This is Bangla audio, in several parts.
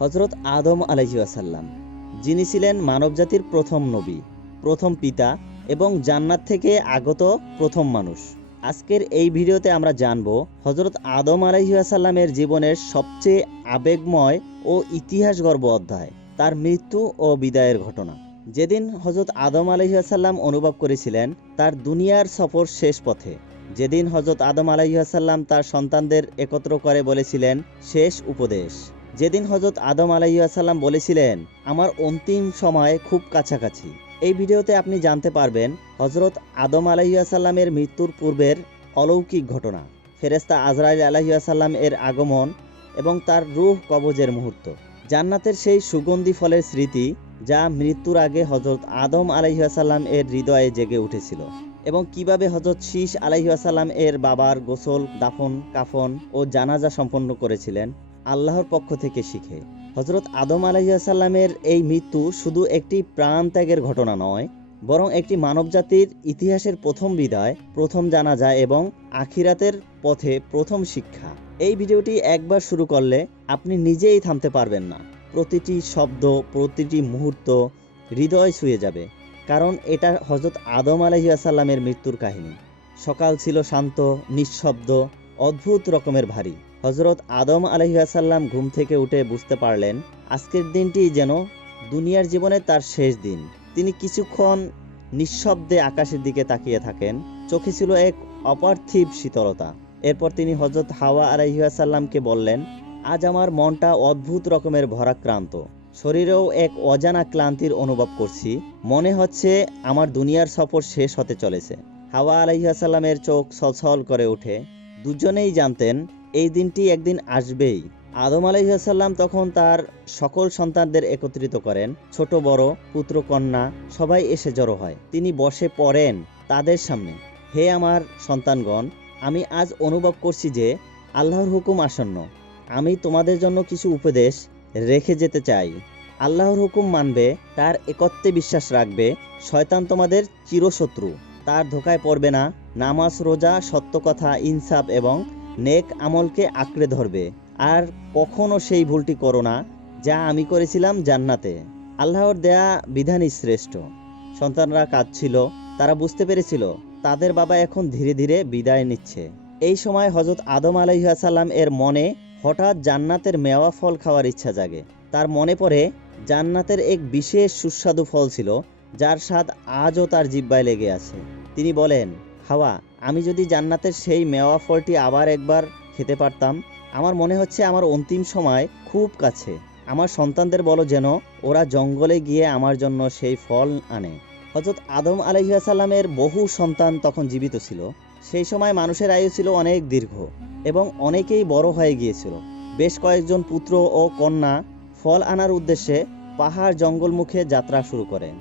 হজরত আদম আলহিউসাল্লাম যিনি ছিলেন মানবজাতির প্রথম নবী, প্রথম পিতা এবং জান্নাত থেকে আগত প্রথম মানুষ। আজকের এই ভিডিওতে আমরা জানব হজরত আদম আলহিউসাল্লামের জীবনের সবচেয়ে আবেগময় ও ইতিহাসগর্ব অধ্যায়, তার মৃত্যু ও বিদায়ের ঘটনা। যেদিন হজরত আদম আলহিহাসাল্লাম অনুভব করেছিলেন তার দুনিয়ার সফর শেষ পথে, যেদিন হজরত আদম আলাইসাল্লাম তার সন্তানদের একত্র করে বলেছিলেন, শেষ উপদেশ। যেদিন হজরত আদম আলাইসাল্লাম বলেছিলেন, আমার অন্তিম সময় খুব কাছাকাছি। এই ভিডিওতে আপনি জানতে পারবেন হজরত আদম আলাইসাল্লামের মৃত্যুর পূর্বের অলৌকিক ঘটনা ফেরেস্তা আজরাইল আলাইসাল্লাম এর আগমন এবং তার রুহ কবজের মুহূর্ত। জান্নাতের সেই সুগন্ধি ফলের স্মৃতি যা মৃত্যুর আগে হজরত আদম আলাইসাল্লাম এর হৃদয়ে জেগে উঠেছিল এবং কীভাবে হজরত শীষ আলাইসাল্লাম এর বাবার গোসল, দাফন, কাফন ও জানাজা সম্পন্ন করেছিলেন আল্লাহর পক্ষ থেকে শিখে। হজরত আদম আলাইসাল্লামের এই মৃত্যু শুধু একটি প্রাণ ত্যাগের ঘটনা নয়, বরং একটি মানবজাতির ইতিহাসের প্রথম বিদায়, প্রথম জানা যায় এবং আখিরাতের পথে প্রথম শিক্ষা। এই ভিডিওটি একবার শুরু করলে আপনি নিজেই থামতে পারবেন না। প্রতিটি শব্দ, প্রতিটি মুহূর্ত হৃদয় ছুঁয়ে যাবে, কারণ এটা হজরত আদম আলহিয়াসাল্লামের মৃত্যুর কাহিনী। সকাল ছিল শান্ত, নিঃশব্দ, অদ্ভুত রকমের ভারী। হজরত আদম আলহিয়াসাল্লাম ঘুম থেকে উঠে বুঝতে পারলেন, আজকের দিনটি যেন দুনিয়ার জীবনে তার শেষ দিন। তিনি কিছুক্ষণ নিঃশব্দে আকাশের দিকে তাকিয়ে থাকেন। চোখে ছিল এক অপার্থিব শীতলতা। এরপর তিনি হজরত হাওয়া আলহিহাসাল্লামকে বললেন, আজ আমার মনটা অদ্ভুত রকমের ভরাক্রান্ত। শরীরেও এক অজানা ক্লান্তির অনুভব করছি। মনে হচ্ছে আমার দুনিয়ার সফর শেষ হতে চলেছে। হাওয়া আলাইহাসাল্লামের চোখ ছলছল করে ওঠে। দুজনেই জানতেন এই দিনটি একদিন আসবেই। আদম আলাইহাসাল্লাম তখন তার সকল সন্তানদের একত্রিত করেন। ছোট, বড়, পুত্র, কন্যা, সবাই এসে জড়ো হয়। তিনি বসে পড়েন তাদের সামনে, হে আমার সন্তানগণ, আমি আজ অনুভব করছি যে আল্লাহর হুকুম আসন্ন। আমি তোমাদের জন্য কিছু উপদেশ রেখে যেতে চাই। আল্লাহর হুকুম মানবে, তার একত্বে বিশ্বাস রাখবে, শয়তান তোমাদের চিরশত্রু। তার ধোকায় পড়বে না। নামাজ, রোজা, সত্য কথা, ইনসাফ এবং নেক আমলকে আঁকড়ে ধরবে। আর কখনো সেই ভুলটি করো না, যা আমি করেছিলাম জান্নাতে। আল্লাহর দেয়া বিধানই শ্রেষ্ঠ। সন্তানরা কাঁদছিল, তারা বুঝতে পেরেছিল, তাদের বাবা এখন ধীরে ধীরে বিদায় নিচ্ছে। এই সময় হজরত আদম আলাইসাল্লাম এর মনে হঠাৎ জান্নাতের মেওয়া ফল খাওয়ার ইচ্ছা জাগে। তার মনে পড়ে, জান্নাতের এক বিশেষ সুস্বাদু ফল ছিল, যার স্বাদ আজও তার জিব্বায় লেগে আছে। তিনি বলেন, হাওয়া আমি যদি জান্নাতের সেই মেওয়া ফলটি আবার একবার খেতে পারতাম, আমার মনে হচ্ছে আমার অন্তিম সময় খুব কাছে। আমার সন্তানদের বলো যেন ওরা জঙ্গলে গিয়ে আমার জন্য সেই ফল আনে। হজরত আদম আলহিহাসাল্লামের বহু সন্তান তখন জীবিত ছিল। সেই সময় মানুষের আয়ু ছিল অনেক দীর্ঘ এবং অনেকেই বড় হয়ে গিয়েছিল। বেশ কয়েকজন পুত্র ও কন্যা ফল আনার উদ্দেশ্যে পাহাড় জঙ্গল মুখে যাত্রা শুরু করেন।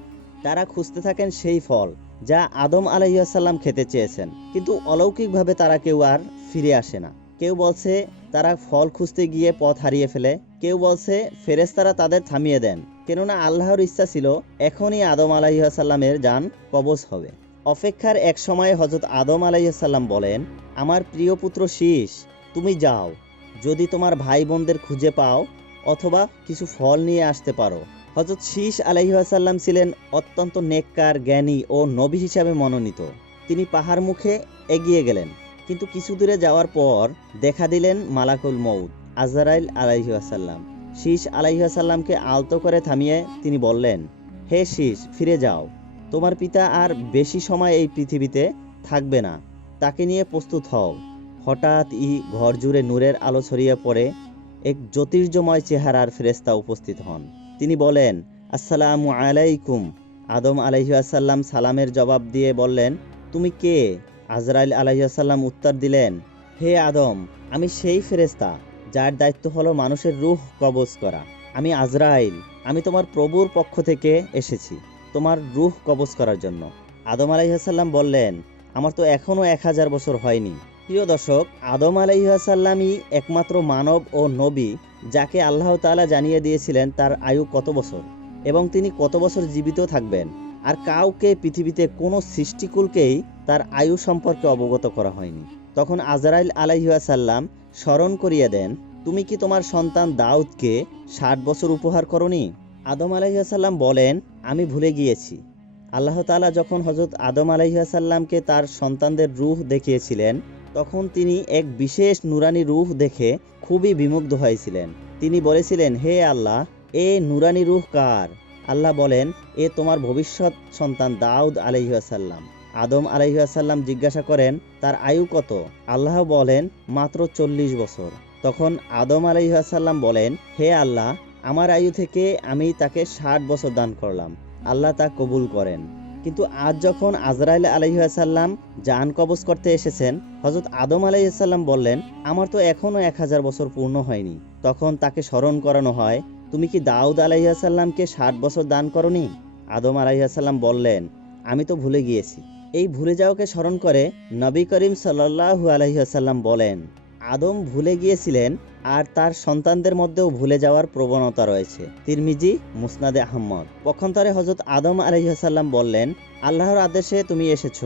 তারা খুঁজতে থাকেন সেই ফল। যা আদম আলহিহাসাল্লাম খেতে চেয়েছেন। কিন্তু অলৌকিকভাবে তারা কেউ আর ফিরে আসে না। কেউ বলছে, তারা ফল খুঁজতে গিয়ে পথ হারিয়ে ফেলে। কেউ বলছে ফেরেস্তারা তাদের থামিয়ে দেন। কেননা আল্লাহর ইচ্ছা ছিল, এখনই আদম আলাইসাল্লামের যান কবজ হবে। অপেক্ষার এক সময় হজরত আদম আলাইসাল্লাম বলেন, আমার প্রিয় পুত্র শীষ, তুমি যাও। যদি তোমার ভাই বোনদের খুঁজে পাও, অথবা কিছু ফল নিয়ে আসতে পারো। হজরত শীষ আলাইসাল্লাম ছিলেন অত্যন্ত নেককার, জ্ঞানী ও নবী হিসাবে মনোনীত। তিনি পাহাড় মুখে এগিয়ে গেলেন, কিন্তু কিছু দূরে যাওয়ার পর দেখা দিলেন মালাকুল মৌদ আজরাইল আলাইহাসাল্লাম শীষ আলাইহাসাল্লামকে আলতো করে থামিয়ে তিনি বললেন, হে শীষ ফিরে যাও। তোমার পিতা আর বেশি সময় এই পৃথিবীতে থাকবে না। তাকে নিয়ে প্রস্তুত হও। হঠাৎ ই ঘর জুড়ে নূরের আলো ছড়িয়ে পড়ে, এক জ্যোতির্যময় চেহারার ফেরেস্তা উপস্থিত হন। তিনি বলেন, আসসালামু আলাইকুম। আদম আলাইহাসাল্লাম সালামের জবাব দিয়ে বললেন, তুমি কে? আজরাইল আলাইসাল্লাম উত্তর দিলেন, হে আদম, আমি সেই ফেরেস্তা যার দায়িত্ব হলো মানুষের রুহ কবজ করা। আমি আজরাইল, আমি তোমার প্রভুর পক্ষ থেকে এসেছি, তোমার রুহ কবজ করার জন্য। আদম আলাইসাল্লাম বললেন, আমার তো এখনও এক হাজার বছর হয়নি। প্রিয় দর্শক, আদম আলাইসাল্লামই একমাত্র মানব ও নবী, যাকে আল্লাহ তাআলা জানিয়ে দিয়েছিলেন তার আয়ু কত বছর এবং তিনি কত বছর জীবিত থাকবেন। আর কাউকে পৃথিবীতে কোনো সৃষ্টিকুলকেই তার আয়ু সম্পর্কে অবগত করা হয়নি। তখন আজরাইল আলাইহাসাল্লাম স্মরণ করিয়ে দেন, তুমি কি তোমার সন্তান দাউদকে ষাট বছর উপহার করনি? আদম আলাইসাল্লাম বলেন, আমি ভুলে গিয়েছি। আল্লাহ তাআলা যখন হজরত আদম আলাইসাল্লামকে তার সন্তানদের রূহ দেখিয়েছিলেন তখন তিনি এক বিশেষ নুরানি রূহ দেখে খুবই বিমুগ্ধ হয়েছিলেন। তিনি বলেছিলেন, হে আল্লাহ, এ নুরানি রূহ কার? আল্লাহ বলেন, এ তোমার ভবিষ্যৎ সন্তান দাউদ আলাইসাল্লাম আদম আলাইসাল্লাম জিজ্ঞাসা করেন, তার আয়ু কত? আল্লাহ বলেন, মাত্র চল্লিশ বছর। তখন আদম আলাইসাল্লাম বলেন, হে আল্লাহ, আমার আয়ু থেকে আমি তাকে ষাট বছর দান করলাম। আল্লাহ তা কবুল করেন। কিন্তু আজ যখন আজরাইল আলহিহাসাল্লাম জান কবজ করতে এসেছেন হজরত আদম আলাইসাল্লাম বললেন, আমার তো এখনও এক হাজার বছর পূর্ণ হয়নি। তখন তাকে স্মরণ করানো হয়, তুমি কি দাউদ আলাইসাল্লামকে ষাট বছর দান করনি? আদম আলাইসাল্লাম বললেন, আমি তো ভুলে গিয়েছি। এই ভুলে যাওয়াকে স্মরণ করে নবী করিম সাল্লাহু আলহিহাসাল্লাম বলেন আদম ভুলে গিয়েছিলেন আর তার সন্তানদের মধ্যেও ভুলে যাওয়ার প্রবণতা রয়েছে। তিরমিজি, মুসনাদে আহমদ। পক্ষান্তরে হজরত আদম আলহিহাসাল্লাম বললেন, আল্লাহর আদেশে তুমি এসেছ,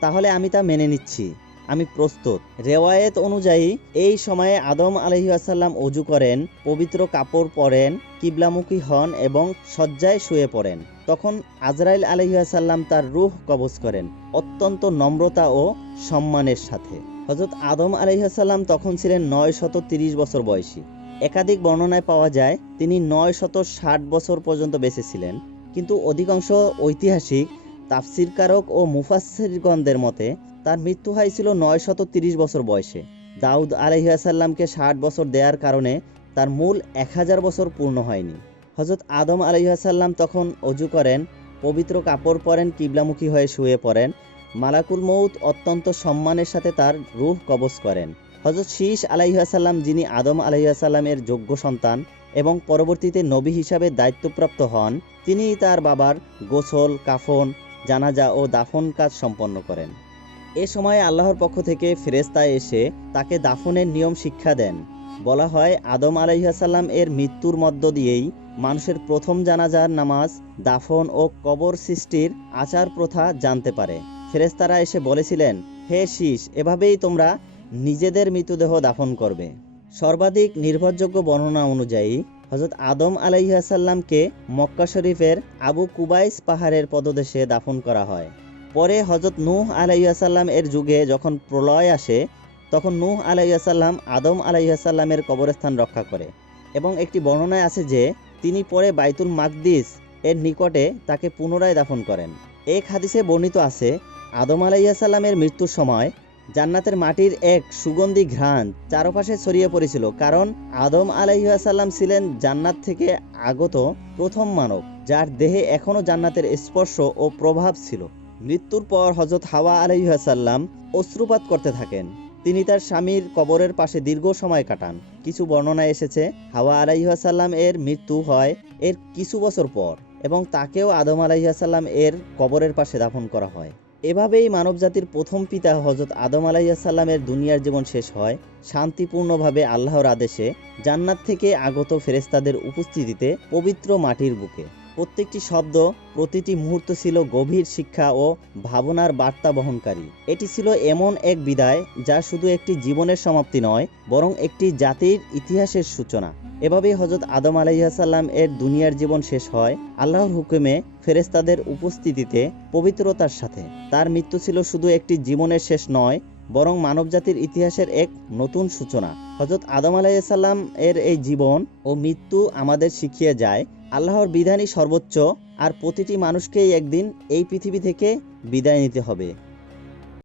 তাহলে আমি তা মেনে নিচ্ছি। আমি প্রস্তুত। রেওয়ায়েত অনুযায়ী, এই সময়ে আদম আলহিহাসাল্লাম অজু করেন, পবিত্র কাপড় পরেন, কিবলামুখী হন এবং শয্যায় শুয়ে পড়েন। তখন আজরাইল আলহিহাসাল্লাম তার রুহ কবজ করেন, অত্যন্ত নম্রতা ও সম্মানের সাথে। হজরত আদম আলহিহাসাল্লাম তখন ছিলেন নয় শত তিরিশ বছর বয়সী। একাধিক বর্ণনায় পাওয়া যায়, তিনি নয় শত ষাট বছর পর্যন্ত বেঁচে ছিলেন। কিন্তু অধিকাংশ ঐতিহাসিক, তাফসিরকারক ও মুফাসিরগণদের মতে, তার মৃত্যু হয়েছিল নয় শত তিরিশ বছর বয়সে। দাউদ আলহিহাসাল্লামকে ষাট বছর দেওয়ার কারণে তার মূল এক হাজার বছর পূর্ণ হয়নি। হজরত আদম আলহিহাসাল্লাম তখন অজু করেন, পবিত্র কাপড় পরেন, কিবলামুখী হয়ে শুয়ে পড়েন মালাকুল মৌত অত্যন্ত সম্মানের সাথে তার রূহ কবজ করেন। হজরত শীষ আলাইহাসাল্লাম যিনি আদম আলাইহাসাল্লামের যোগ্য সন্তান এবং পরবর্তীতে নবী হিসাবে দায়িত্বপ্রাপ্ত হন, তিনি তার বাবার গোসল, কাফন, জানাজা ও দাফন কাজ সম্পন্ন করেন। এ সময় আল্লাহর পক্ষ থেকে ফেরেস্তা এসে তাকে দাফনের নিয়ম শিক্ষা দেন। বলা হয়, আদম আলাইহাসাল্লাম এর মৃত্যুর মধ্য দিয়েই মানুষের প্রথম জানাজার নামাজ, দাফন ও কবর সৃষ্টির আচার প্রথা জানতে পারে। ফেরেস্তারা এসে বলেছিলেন, হে শীষ, এভাবেই তোমরা নিজেদের মৃতদেহ দাফন করবে। সর্বাধিক নির্ভরযোগ্য বর্ণনা অনুযায়ী হজরত আদম আলাইহাসাল্লামকে মক্কা শরীফের আবু কুবাইস পাহাড়ের পদদেশে দাফন করা হয়। পরে হজরত নূহ আলাইহাসাল্লাম এর যুগে যখন প্রলয় আসে, তখন নূহ আলাইহাসাল্লাম আদম আলাইহাসাল্লামের কবরস্থান রক্ষা করে এবং একটি বর্ণনায় আছে যে, তিনি পরে বাইতুল মাকদিস এর নিকটে তাকে পুনরায় দাফন করেন। এক হাদিসে বর্ণিত আছে আদম আলাইসাল্লামের মৃত্যুর সময় জান্নাতের মাটির এক সুগন্ধি ঘ্রাণ চারপাশে ছড়িয়ে পড়েছিল কারণ আদম আলাইসাল্লাম ছিলেন জান্নাত থেকে আগত প্রথম মানব, যার দেহে এখনও জান্নাতের স্পর্শ ও প্রভাব ছিল। মৃত্যুর পর হজরত হাওয়া আলাইসাল্লাম অশ্রুপাত করতে থাকেন। তিনি তার স্বামীর কবরের পাশে দীর্ঘ সময় কাটান। কিছু বর্ণনায় এসেছে, হাওয়া আলাইসাল্লাম এর মৃত্যু হয় এর কিছু বছর পর এবং তাকেও আদম আলাইসাল্লাম এর কবরের পাশে দাফন করা হয়। এভাবেই মানবজাতির প্রথম পিতা হজরত আদম আলাইসাল্লামের দুনিয়ার জীবন শেষ হয়। শান্তিপূর্ণভাবে আল্লাহর আদেশে জান্নাত থেকে আগত ফেরেস্তাদের উপস্থিতিতে পবিত্র মাটির বুকে। প্রত্যেকটি শব্দ প্রতিটি মুহূর্ত ছিল গভীর শিক্ষা ও ভাবনার বার্তা বহনকারী। এটি ছিল এমন এক বিদায় যা শুধু একটি জীবনের সমাপ্তি নয়, বরং একটি জাতির ইতিহাসের সূচনা। এভাবেই হজরত আদম আলাইসাল্লাম এর দুনিয়ার জীবন শেষ হয় আল্লাহর হুকুমে ফেরেস্তাদের উপস্থিতিতে পবিত্রতার সাথে। তার মৃত্যু ছিল শুধু একটি জীবনের শেষ নয়, বরং মানবজাতির ইতিহাসের এক নতুন সূচনা। হজরত আদম আলাইসাল্লাম এর এই জীবন ও মৃত্যু আমাদের শিখিয়ে যায় আল্লাহর বিধানই সর্বোচ্চ আর প্রতিটি মানুষকেই একদিন এই পৃথিবী থেকে বিদায় নিতে হবে।